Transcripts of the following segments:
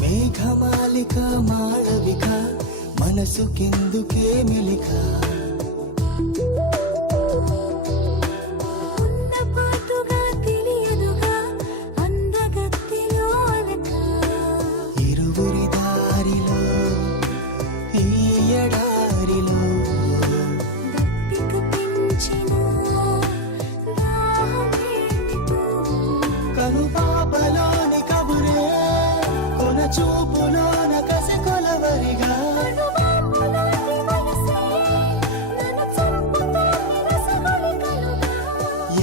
మేఘమాలిక మాళవిక మనసుకెందుకే మెలిక ఉన్నపాటుగా తెలియదుగా అందగత్తిలో అలక ఇరువురి దారిలో ఈ ఎడారిలో దప్పిక పెంచిన దాహమేమిటో కనుపాపలోని కబురే కొన చూపులోన కసి కొలవరిగా అనుమానులాంటి వయసే నన్ను చంపుతోంది రసగుళికలుగా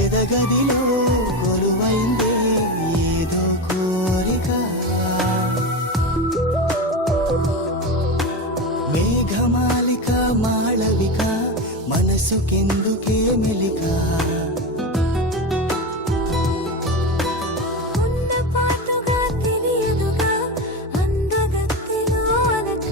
ఎదగదిలో కొలువైందే ఏదో కోరిక మేఘమాలిక మాళవిక మనసుకెందుకే మెలిక ఉన్నపాటుగా తెలియదుగా అందగత్తిలో అలక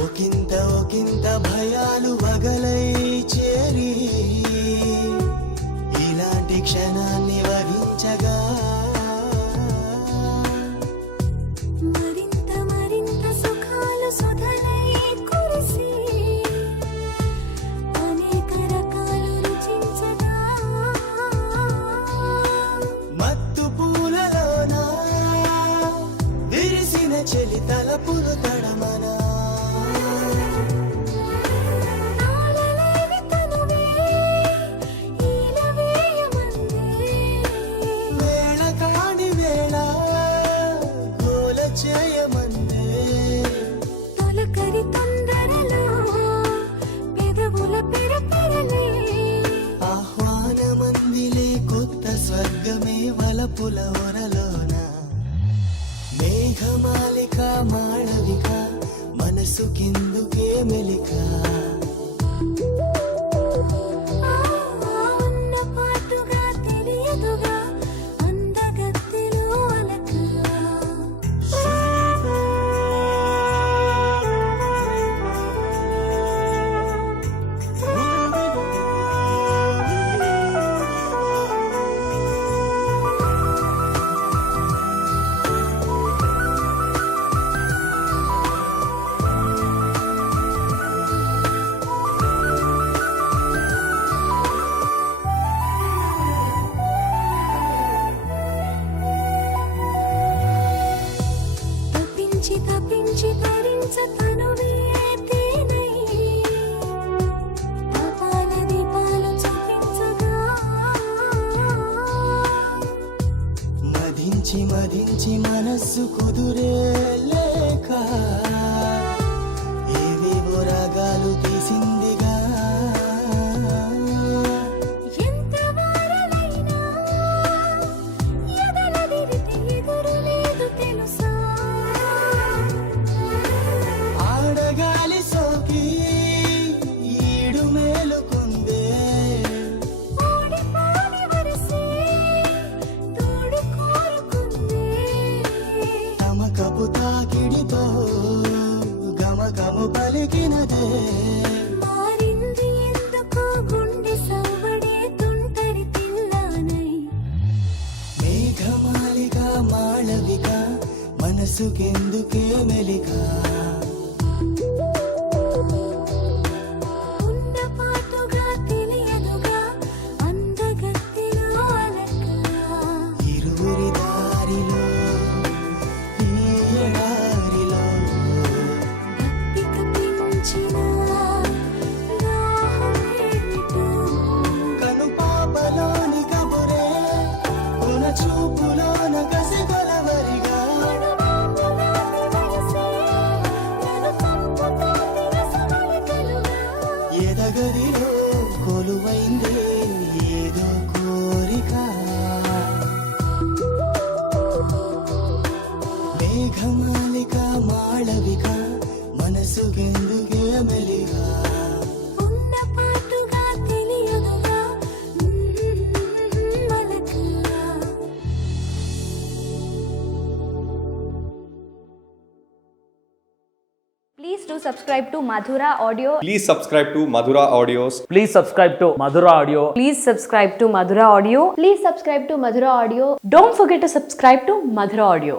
ఒకంత భయాలు వగలై చేరి ఇలాంటి క్షణాన్ని వరించగా మరింత మరింత సుఖాలు సుధలై కురిసి అనేక రకాలు రుచించగా మత్తు పూలలోన విరిసిన చెలి తలపులు తడమనా నాలలేని తనువే ఈలవేయమందే వేళ కాని వేళ గోల చేయమందే తొలకరి తొందరలో పెదవుల పెరపెరలే ఆహ్వానమందిలే కొత్త స్వర్గమే వలపుల ఒరలోన మేఘమాలిక మాళవిక మనసుకెందుకే మెలిక ఉన్నపాటుగా తెలియదుగా అందగత్తిలో అలక తప్పించి తరించ తనువే తేనై పాపాల దీపాలు చూపించగా మదించి మనస్సు కుదురే లేక ఏవేవో రాగాలు తీసిందిగా ఎంత వారలైనా ఎదలదిరితే ఎదురు లేదు తెలుసా ఆడగాలి సోకి ఈడు మేలుకుందే ఓడిపోని వరసే తోడు కోరుకుందే తమ కపు తాకిడితో మనసుకెందుకే మెలిగా ఉన్న పాటుగా తెలియదుగా అందగత్తిలో అలక ఇరువురి దారిలో ఈ ఎడారిలో ఇక పెంచిన దాహమేమిటో కను పాపలోని కబురే కొన చూపులోన కసి కొలవరిగా అనుమానులాంటి వయసే నన్ను చంపుతోంది రసవళికలుగా ఎదగదిలో కొలువైందే ఏదో కోరిక మేఘమాలిక మాళవిక మనసుకెందుకే మెలిగా ఉన్న పాటుగా తెలియదుగా మలక Please do subscribe to Madhura Audio. Please subscribe to Madhura Audios. Please subscribe to Madhura Audio. Please subscribe to Madhura Audio. Please subscribe to Madhura Audio. Don't forget to subscribe to Madhura Audio.